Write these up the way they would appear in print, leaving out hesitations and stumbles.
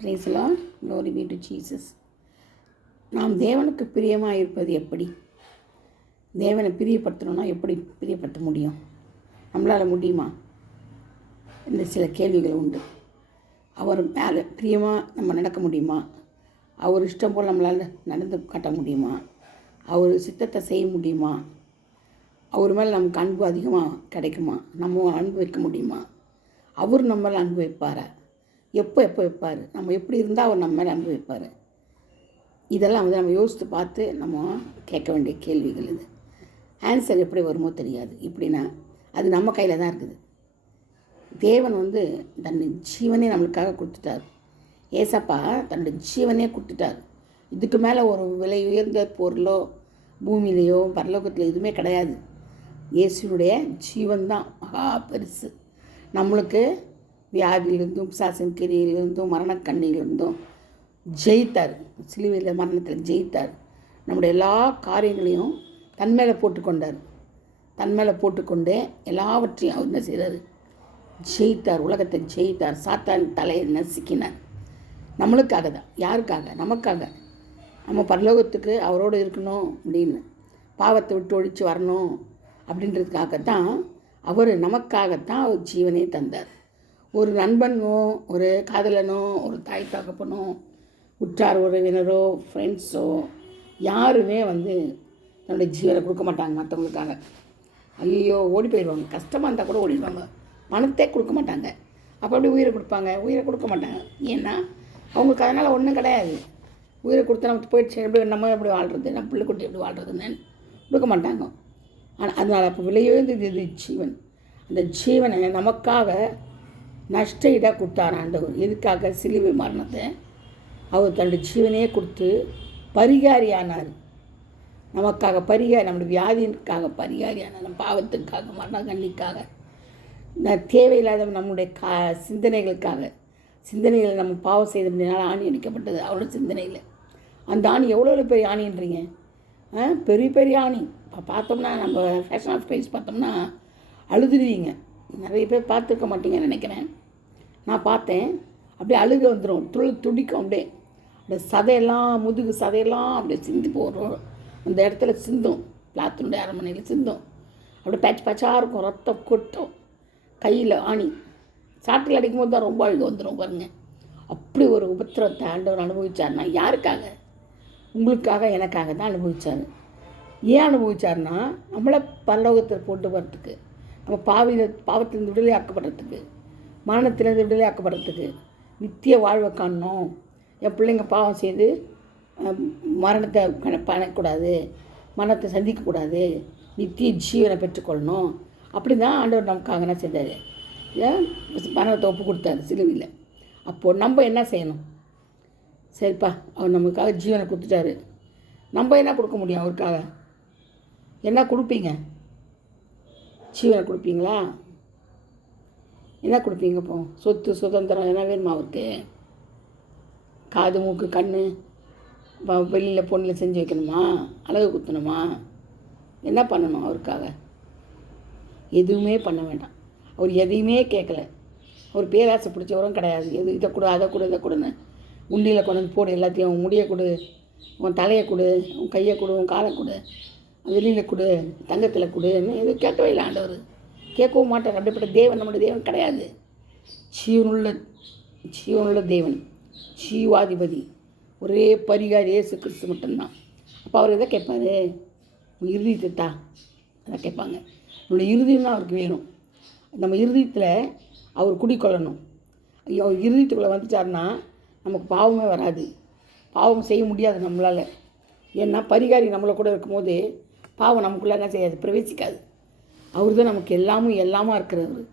Price the Lord, glory B to Jesus. நாம் தேவனுக்கு பிரியமாக இருப்பது எப்படி? தேவனை பிரியப்படுத்தணும்னா எப்படி பிரியப்படுத்த முடியும்? நம்மளால் முடியுமா? இந்த சில கேள்விகள் உண்டு. அவர் மேலே பிரியமாக நம்ம நடக்க முடியுமா? அவர் இஷ்டம் போல் நம்மளால் நடந்து காட்ட முடியுமா? அவர் சித்தத்தை செய்ய முடியுமா? அவர் மேலே நமக்கு அன்பு அதிகமாக கிடைக்குமா? நம்ம அன்பு வைக்க முடியுமா? அவர் நம்ம மேலே அன்பு வைப்பாரா? எப்போ வைப்பார்? நம்ம எப்படி இருந்தால் அவர் நம்ம மேலே அன்பு வைப்பார்? இதெல்லாம் நம்ம யோசித்து பார்த்து நம்ம கேட்க வேண்டிய கேள்விகள். இது ஆன்சர் எப்படி வருமோ தெரியாது. இப்படின்னா அது நம்ம கையில் தான் இருக்குது. தேவன் தன் ஜீவனே நம்மளுக்காக கொடுத்துட்டார். ஏசப்பா தன்னுடைய ஜீவனே கொடுத்துட்டார். இதுக்கு மேலே ஒரு விலை உயர்ந்த பொருளோ பூமியிலையோ பரலோகத்தில் எதுவுமே கிடையாது. இயேசுடைய ஜீவன் தான் மகா பெருசு. நம்மளுக்கு வியாதியிலிருந்தும் பிசாசின் கிரியிலிருந்தும் மரணக்கண்ணியிலிருந்தும் ஜெயித்தார். சிலுவையில் மரணத்தில் ஜெயித்தார். நம்முடைய எல்லா காரியங்களையும் தன் மேலே போட்டுக்கொண்டார். தன் மேலே போட்டுக்கொண்டு எல்லாவற்றையும் அவர் என்ன செய்கிறார்? ஜெயித்தார். உலகத்தை ஜெயித்தார். சாத்தான் தலையை நசுக்கினார். நம்மளுக்காக தான். யாருக்காக? நமக்காக. நம்ம பரலோகத்துக்கு அவரோடு இருக்கணும் அப்படின்னு, பாவத்தை விட்டு ஒழித்து வரணும் அப்படின்றதுக்காகத்தான் அவர் நமக்காகத்தான் அவர் ஜீவனே தந்தார். ஒரு நண்பனோ ஒரு காதலனோ ஒரு தாய் தகப்பனோ உற்றார் உறவினரோ ஃப்ரெண்ட்ஸோ யாருமே தன்னுடைய ஜீவனை கொடுக்க மாட்டாங்க மற்றவங்களுக்காக. ஐயோ ஓடி போயிடுவாங்க. கஷ்டமாக இருந்தால் கூட ஓடிடுவாங்க. பணத்தே கொடுக்க மாட்டாங்க. அப்போ அப்படி உயிரை கொடுப்பாங்க? உயிரை கொடுக்க மாட்டாங்க. ஏன்னா அவங்களுக்கு அதனால் ஒன்றும் கிடையாது. உயிரை கொடுத்தா நம்ம போயிடுச்சு, எப்படி நம்ம எப்படி வாழ்கிறது, நம்ம பிள்ளை குட்டி எப்படி வாழ்கிறதுன்னு கொடுக்க மாட்டாங்க. ஆனால் அதனால் அப்போ விலையுயர்ந்தது இது ஜீவன். அந்த ஜீவனை நமக்காக நஷ்ட ஈடாக கொடுத்தார் ஆண்டவர். எதுக்காக? சிலுவை மரணத்தை அவர் தன்னுடைய ஜீவனையே கொடுத்து பரிகாரியானார். நமக்காக நம்முடைய வியாதிக்காக பரிகாரியானார். நம்ம பாவத்துக்காக, மரணக்கண்ணிக்காக, தேவையில்லாத நம்முடைய சிந்தனைகள் நம்ம பாவம் செய்ததுனால ஆணி அடிக்கப்பட்டது அவரோட சிந்தனையில். அந்த ஆணி எவ்வளோ பெரிய ஆணின்றீங்க? பெரிய பெரிய ஆணி. இப்போ பார்த்தோம்னா நம்ம ஃபேஷன் ஆஃப் ப்ரைஸ் பார்த்தோம்னா அழுதுடுவீங்க. நிறைய பேர் பார்த்துருக்க மாட்டீங்கன்னு நினைக்கிறேன். நான் பார்த்தேன். அப்படியே அழுக வந்துடும். துடிக்கும். அப்படியே அந்த சதையெல்லாம், முதுகு சதையெல்லாம் அப்படியே சிந்தி போடுறோம். அந்த இடத்துல சிந்தும். பிளாத்துடைய அரண்மனையில் சிந்தும். அப்படியே பேச்சாக இருக்கும். ரத்தம் கொட்டும். கையில் ஆணி சாட்டில் அடிக்கும் போது தான் ரொம்ப அழுக வந்துடும் பாருங்கள். அப்படி ஒரு உபத்திரத்தை ஆண்டவர் அனுபவித்தார்னா யாருக்காக? உங்களுக்காக, எனக்காக தான் அனுபவித்தார். ஏன் அனுபவித்தார்னா நம்மளை பரலோகத்தில் போட்டு வரத்துக்கு, நம்ம பாவத்திலிருந்து விடுதலை ஆக்கப்படுறதுக்கு, மரணத்திலிருந்து விடுதலை ஆக்கப்படுறதுக்கு, நித்திய வாழ்வை காணணும். என் பிள்ளைங்க பாவம் செய்து மரணத்தை பண்ணக்கூடாது, மரணத்தை சந்திக்கக்கூடாது, நித்திய ஜீவனை பெற்றுக்கொள்ளணும். அப்படி தான் ஆண்டவர் நமக்காக என்ன செய்தார்? மரணத்தை ஒப்பு கொடுத்தாரு சிலுவையில். அப்போது நம்ம என்ன செய்யணும்? சரிப்பா, அவர் நமக்காக ஜீவனை கொடுத்துட்டாரு. நம்ம என்ன கொடுக்க முடியும்? அவருக்காக என்ன கொடுப்பீங்க? ஜீவனை கொடுப்பீங்களா? என்ன கொடுப்பீங்க? இப்போ சொத்து சுதந்திரம் என்ன வேணுமா அவருக்கு? காது மூக்கு கண் வெளியில் பொண்ணில் செஞ்சு வைக்கணுமா? அழகு குத்தணுமா? என்ன பண்ணணும் அவருக்காக? எதுவுமே பண்ண வேண்டாம். அவர் எதையுமே கேட்கல. அவர் பேராசை பிடிச்சவரும் கிடையாது. இதை கொடு, அதை கொடு, இதை கொடுன்னு உண்டியில் கொண்டு போடு, எல்லாத்தையும் உன் முடியை கொடு, உன் தலையை கொடு, உன் கையை கொடு, உன் காலை கொடு, வெளியில் கொடு, தங்கத்தில் கொடுன்னு எதுவும் கேட்கவே இல்லை ஆண்டவர். கேட்கவும் மாட்டார். அப்படிப்பட்ட தேவன் நம்முடைய தேவன் கிடையாது. ஜீவனுள்ள தேவன், ஜீவாதிபதி, ஒரே பரிகாரி இயேசு கிறிஸ்து மட்டும்தான். அப்போ அவர் எதை கேட்பார்? இறுதியத்தை அதை கேட்பாங்க. நம்மளுடைய இறுதியம் தான் அவருக்கு வேணும். நம்ம இறுதியத்தில் அவர் குடிக்கொள்ளணும். அவர் இறுதியத்துக்குள்ளே வந்துட்டார்னா நமக்கு பாவமே வராது. பாவம் செய்ய முடியாது நம்மளால். ஏன்னா பரிகாரி நம்மளை கூட இருக்கும்போது பாவம் நமக்குள்ளே என்ன செய்யாது? பிரவேசிக்காது. அவர் தான் நமக்கு எல்லாமா இருக்கிறவர்.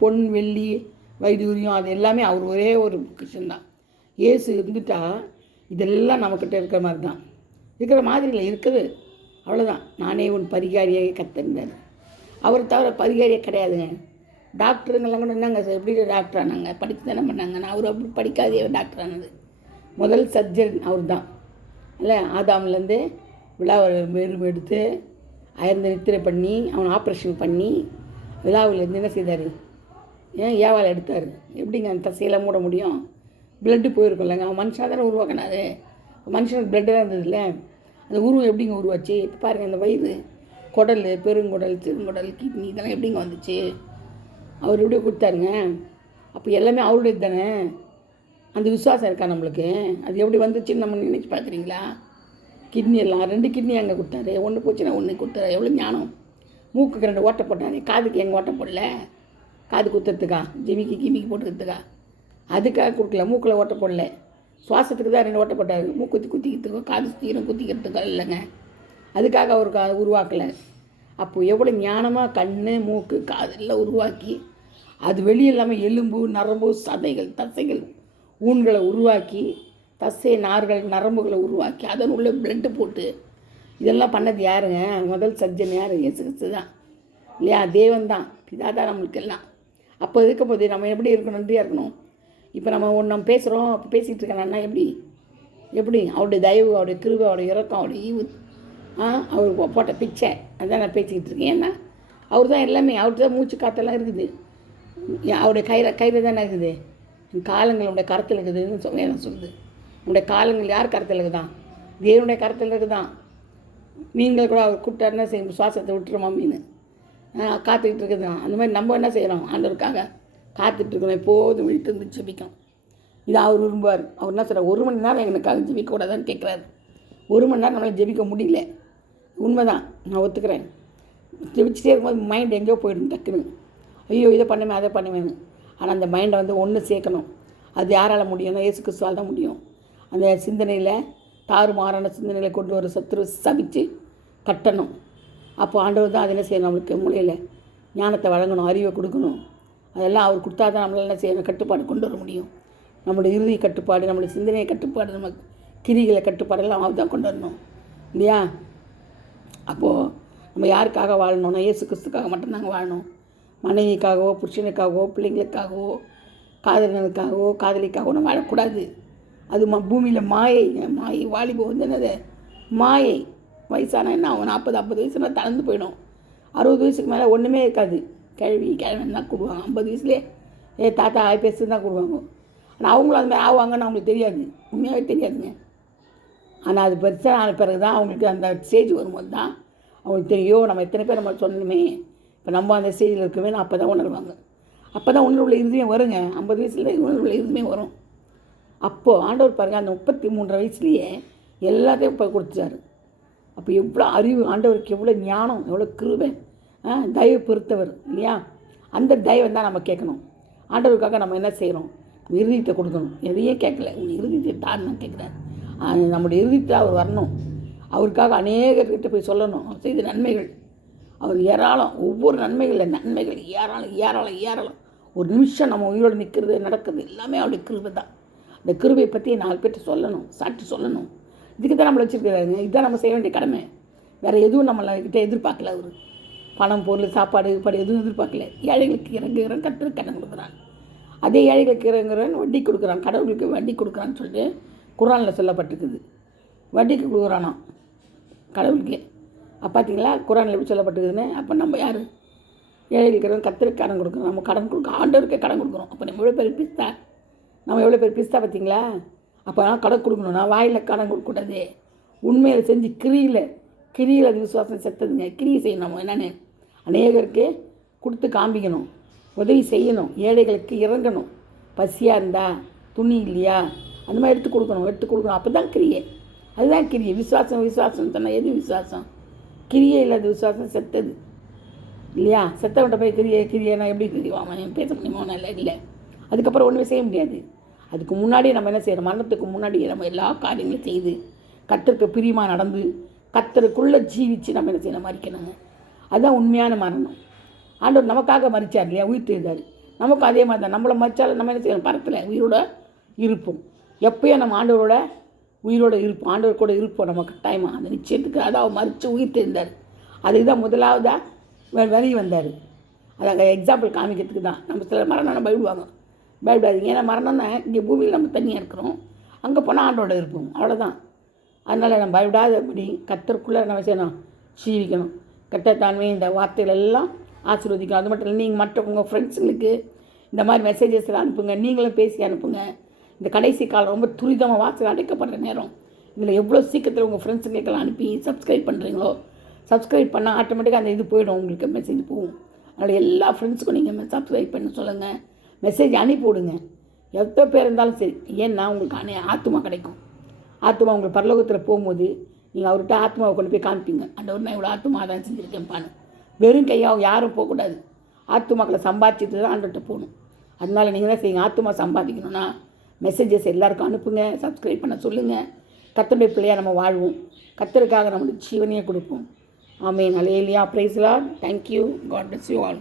பொன் வெள்ளி வைடூரியம் அது எல்லாமே அவர் ஒரே ஒரு கிருஷ்ணன் தான். இயேசு இருந்துட்டால் இதெல்லாம் நம்மக்கிட்ட இருக்கிற மாதிரி தான். இருக்கிற மாதிரியில் இருக்குது. அவ்வளோதான். நானே உன் பரிகாரியாக கற்றுருந்தார். அவர் தவிர பரிகாரியே கிடையாதுங்க. டாக்டருங்கெல்லாம் கூட என்னங்க எப்படி டாக்டர் ஆனாங்க? படித்து தானே பண்ணாங்க. நான் அவர் அப்படி படிக்காதே டாக்டர் ஆனது. முதல் சர்ஜன் அவர் தான் இல்லை? ஆதாம்லேருந்து விழாவை எடுத்து அயர்ந்து நித்திரை பண்ணி அவனை ஆப்ரேஷன் பண்ணி விழாவிலேருந்து என்ன செய்தார்? ஏன் ஏவாள் எடுத்தார்? எப்படிங்க அந்த தசையெல்லாம் மூட முடியும்? பிளட்டு போயிருக்கும் இல்லைங்க. அவன் மனுஷனாக தானே உருவாக்கினாரு. மனுஷனுக்கு பிளட்டு தான் இருந்ததுல்ல. அந்த உருவம் எப்படிங்க உருவாச்சு? இப்போ பாருங்கள், இந்த வயிறு, குடல், பெருங்குடல், சிறுங்குடல், கிட்னி இதெல்லாம் எப்படிங்க வந்துச்சு? அவர் எப்படியோ கொடுத்தாருங்க. அப்போ எல்லாமே அவருடையது தானே. அந்த விசுவாசம் இருக்கா நம்மளுக்கு? அது எப்படி வந்துச்சுன்னு நம்ம நினைச்சு பார்க்குறீங்களா? கிட்னி எல்லாம் 2 கிட்னி அங்கே கொடுத்தாரு. ஒன்று போச்சுன்னா ஒன்று கொடுத்தாரு. எவ்வளோ ஞானம்! மூக்குக்கு 2 ஓட்டை போட்டார். காதுக்கு எங்கே ஓட்டை போடல? காது குத்துறதுக்கா? கிமிக்கி போட்டுக்கிறதுக்கா? அதுக்காக கொடுக்கல. மூக்கில் ஓட்டை போடல. சுவாசத்துக்கு தான் 2 ஓட்டை போட்டார். மூக்கு குத்திக்கிறதுக்கோ காது தீரம் குத்திக்கிறதுக்கோ இல்லைங்க. அதுக்காக அவருக்கு உருவாக்கலை. அப்போது எவ்வளோ ஞானமாக கண், மூக்கு, காது எல்லாம் உருவாக்கி அது வெளியே இல்லாமல் எலும்பு, நரம்பு, சதைகள், தசைகள், ஊன்களை உருவாக்கி, தசை நார்கள், நரம்புகளை உருவாக்கி அதன் உள்ள பிளட்டு போட்டு இதெல்லாம் பண்ணது யாருங்க? முதல் சர்ஜன் யார்? இயேசு கிறிஸ்து தான் இல்லையா? தேவன் தான், பிதா தான் நம்மளுக்கு எல்லாம். அப்போ இருக்கும்போது நம்ம எப்படி இருக்கணும்? நன்றியாக இருக்கணும். இப்போ நம்ம பேசுகிறோம், அப்போ பேசிகிட்டு இருக்கேன்னா எப்படி அவருடைய தயவு, அவருடைய கிருபை, அவருடைய இறக்கம், அவருடைய ஈவு, அவர் போட்ட பிச்சை அதான் நான் பேசிக்கிட்டு இருக்கேன். ஏன்னா அவர் தான் எல்லாமே. அவர்கிட்ட தான் மூச்சு காற்றெல்லாம் இருக்குது. அவருடைய கயிறு தானே இருக்குது. காலங்கள் உடைய கரத்தில் இருக்குதுன்னு வேணும் சொல்லுது. உடைய காலங்கள் யார் கரத்தில் இருக்குதான்? தேவனுடைய கரத்தில் இருக்குதான். மீன்கள் கூட அவர் கூப்பிட்டாருன்னா செய்யும், சுவாசத்தை விட்டுருமா மீன் காத்துக்கிட்டு இருக்குதுதான். அந்த மாதிரி நம்ம என்ன செய்யணும்? ஆண்டவருக்காக காத்துட்ருக்கணும். எப்போதும் விழித்து இருந்து ஜெபிக்கணும். இது அவர் விரும்புவார். அவர் என்ன சொல்கிறார்? 1 மணி நேரம் எனக்காக ஜெபிக்கக்கூடாதான்னு கேட்குறாரு. 1 மணி நேரம் நம்மளால் ஜெபிக்க முடியல. உண்மைதான், நான் ஒத்துக்கிறேன். ஜெபிச்சுட்டே இருக்கும்போது மைண்ட் எங்கேயோ போயிடும் டக்குன்னு. ஐயோ இதை பண்ணுவேன் அதை பண்ணுவேன்னு. ஆனால் அந்த மைண்டை ஒன்று சேர்க்கணும். அது யாரால் முடியும்னா இயேசு கிறிஸ்துவால் தான் முடியும். அந்த சிந்தனையில் தாறுமாறான சிந்தனைகளை கொண்டு வர சத்துரு சபித்து கட்டணும். அப்போ ஆண்டவர் தான் அதை என்ன செய்யணும்? நம்மளுக்கு மூலையில் ஞானத்தை வழங்கணும், அறிவை கொடுக்கணும். அதெல்லாம் அவர் கொடுத்தா தான் நம்மளால் என்ன செய்யணும்? கட்டுப்பாடு கொண்டு வர முடியும். நம்மளுடைய இறுதி கட்டுப்பாடு, நம்மளுடைய சிந்தனை கட்டுப்பாடு, நம்ம கிரிகளை கட்டுப்பாடெல்லாம் அவர் தான் கொண்டு வரணும் இல்லையா? அப்போது நம்ம யாருக்காக வாழணும்னா இயேசு கிறிஸ்துக்காக மட்டும்தாங்க வாழணும். மனைவிக்காகவோ, புருஷனுக்காகவோ, பிள்ளைங்களுக்காகவோ, காதலனுக்காகவோ, காதலிக்காகவோ நம்ம வாழக்கூடாது. அது பூமியில் மாயை. வாலிபம் என்னது? மாயை. வயசானா என்ன ஆகும்? 40-50 வயசுனா தளர்ந்து போயிடும். 60 வயசுக்கு மேலே ஒன்றுமே இருக்காது. கிழவன் தான் கூடுவாங்க. 50 வயசுலேயே தாத்தா பேசுன்னு தான் கூடுவாங்க. ஆனால் அவங்களும் அது மாதிரி ஆவாங்கன்னு அவங்களுக்கு தெரியாது. உண்மையாகவே தெரியாதுங்க. ஆனால் அது பெருசாக ஆன பிறகு தான் அவங்களுக்கு அந்த ஸ்டேஜ் வரும்போது தான் அவங்களுக்கு தெரியும். நம்ம எத்தனை பேர் நம்ம சொன்னோமே, இப்போ நம்ம அந்த ஸ்டேஜில் இருக்கவே அப்போ தான் உணர்வாங்க. அப்போ தான் உணர்வுள்ள இறுதியுமே வருங்க. 50 வயசில் உணர்வுள்ள இறுதியுமே வரும். அப்போது ஆண்டவர் பாருங்கள், அந்த 33 வயசுலேயே எல்லாத்தையும் இப்போ கொடுத்துட்டாரு. அப்போ எவ்வளோ அறிவு ஆண்டவருக்கு, எவ்வளோ ஞானம், எவ்வளோ கிருபை, தயவு பொறுத்தவர் இல்லையா? அந்த தயவை தான் நம்ம கேட்கணும். ஆண்டவருக்காக நம்ம என்ன செய்கிறோம்? இறுதியத்தை கொடுக்கணும். எதையும் கேட்கல, உங்கள் இறுதியத்தை தான் நான் கேட்குறேன். நம்முடைய இறுதியத்தை அவர் வரணும். அவருக்காக அநேகர்கிட்ட போய் சொல்லணும். அவர் செய்த நன்மைகள் அவர் ஏராளம். ஒவ்வொரு நன்மைகள் ஏராளம். ஒரு நிமிஷம் நம்ம உயிரோடு நிற்கிறது, நடக்கிறது எல்லாமே அவருடைய கிருபை தான். அந்த கிருபையை பற்றி 4 பேர்ட்ட சொல்லணும், சாட்சி சொல்லணும். இதுக்கு தான் நம்மளை வச்சுருக்கிறாருங்க. இதுதான் நம்ம செய்ய வேண்டிய கடமை. வேறு எதுவும் நம்மள்கிட்ட எதிர்பார்க்கல. அவர் பணம், பொருள், சாப்பாடு எதுவும் எதிர்பார்க்கல. ஏழைகளுக்கு இறங்குகிறேன், கர்த்தருக்கு கடன் கொடுக்குறான். அதே ஏழைகளுக்கு இறங்குறேன், வட்டி கொடுக்குறான். கடவுளுக்கு வட்டி கொடுக்குறான்னு சொல்லிட்டு குர்ஆனில் சொல்லப்பட்டிருக்குது. வட்டிக்கு கொடுக்குறானா கடவுளுக்கு? பார்த்தீங்களா குர்ஆனில் எப்படி சொல்லப்பட்டிருக்குதுன்னு? அப்போ நம்ம யார்? ஏழைகளுக்கு கர்த்தருக்கு கடன் கொடுக்குறோம். நம்ம கடன் கொடுக்க ஆண்டவருக்கே கடன் கொடுக்குறோம். அப்போ நம்ம எவ்வளோ பேர் பிஸ்தா பார்த்தீங்களா? அப்போ நான் கடன் கொடுக்கணும். நான் வாயில் கடன் கொடுக்கக்கூடாது. உண்மையில் செஞ்சு கிரியில் அது விசுவாசம் செத்ததுங்க. கிரியை செய்யணும். நம்ம என்னென்னு அநேகருக்கு கொடுத்து காண்பிக்கணும், உதவி செய்யணும், ஏழைகளுக்கு இறங்கணும். பசியாக இருந்தால், துணி இல்லையா, அந்த மாதிரி எடுத்து கொடுக்கணும். அப்போ தான் கிரியை. அதுதான் கிரியை. விசுவாசம் சொன்னால் எது விசுவாசம்? கிரியை இல்லாத விசுவாசம் செத்தது இல்லையா? செத்தவன்ட்ட போய் கிரியைனா எப்படி கிரிவாமன் பேச முடியுமா? இல்லை. அதுக்கப்புறம் ஒன்றுமே செய்ய முடியாது. அதுக்கு முன்னாடியே நம்ம என்ன செய்யணும்? மரணத்துக்கு முன்னாடியே நம்ம எல்லா காரியங்களும் செய்து கர்த்தருக்கு பிரியமாக நடந்து கர்த்தருக்குள்ளே ஜீவித்து நம்ம என்ன செய்யணும்? மறிக்கணுங்க. அதுதான் உண்மையான மரணம். ஆண்டவர் நமக்காக மறிச்சார் இல்லையா? உயிர் தெரிந்தார். நமக்கும் அதே மாதிரி தான். நம்மளை மறிச்சாலும் நம்ம என்ன செய்யணும்? பரத்தில் உயிரோட இருப்போம். எப்போயும் நம்ம ஆண்டவரோட உயிரோடு இருப்போம். ஆண்டவர் கூட இருப்போம். நம்ம கட்டாயமாக அந்த நிச்சயத்துக்கு அதான் அவர் மறித்து உயிர் தெரிந்தார். அதுக்கு தான் முதலாவதாக வெளியே வந்தார். அதாக எக்ஸாம்பிள் காமிக்கிறதுக்கு தான். நம்ம சில மரணம் பயப்படாதீங்க. ஏன்னா மரணம் தான் இங்கே பூமியில் நம்ம தனியாக இருக்கிறோம். அங்கே போனால் ஆண்டோட இருப்போம். அவ்வளோதான். அதனால் நம்ம பயப்படாதபடி கர்த்தருக்குள்ளே நம்ம செய்யணும், ஜீவிக்கணும். கர்த்தத்தான்மை இந்த வார்த்தைகள் எல்லாம் ஆசீர்வதிக்கணும். அது மட்டும் இல்லை, நீங்கள் மற்ற உங்கள் ஃப்ரெண்ட்ஸுங்களுக்கு இந்த மாதிரி மெசேஜஸ்லாம் அனுப்புங்க. நீங்களும் பேசி அனுப்புங்க. இந்த கடைசி காலம் ரொம்ப துரிதமாக வாசல் அடைக்கப்படுற நேரம். இதில் எவ்வளோ சீக்கிரத்தில் உங்கள் ஃப்ரெண்ட்ஸுங்களுக்கெல்லாம் அனுப்பி சப்ஸ்கிரைப் பண்ணுறீங்களோ, சப்ஸ்கிரைப் பண்ணால் ஆட்டோமேட்டிக்காக அந்த இது போயிடும், உங்களுக்கு மெசேஜ் போகும். அதனால் எல்லா ஃப்ரெண்ட்ஸுக்கும் நீங்கள் சப்ஸ்கிரைப் பண்ண சொல்லுங்கள், மெசேஜ் அனுப்பி விடுங்க. எவ்வளோ பேர் இருந்தாலும் சரி. ஏன்னா உங்களுக்கு ஆத்மா கிடைக்கும். ஆத்மா உங்கள் பரலோகத்தில் போகும்போது நீங்கள் அவர்கிட்ட ஆத்மாவை கொண்டு போய் காமிப்பீங்க. ஆண்டவர் நான் இவ்வளோ ஆத்மா தான் செஞ்சுருக்கேன்ப்பான்னு. வெறும் கையாக யாரும் போகக்கூடாது. ஆத்மாக்களை சம்பாதிச்சிட்டு தான் ஆண்டவர்கிட்ட போகணும். அதனால் நீங்கள் தான் செய்யுங்க. ஆத்மா சம்பாதிக்கணும்னா மெசேஜஸ் எல்லாருக்கும் அனுப்புங்க, சப்ஸ்கிரைப் பண்ண சொல்லுங்கள். கர்த்தருடைய பிள்ளையாக நம்ம வாழ்வோம். கர்த்தருக்காக நம்மளுக்கு ஜீவனையே கொடுப்போம். Amen. Hallelujah. Praise the Lord. Thank you. God bless you all.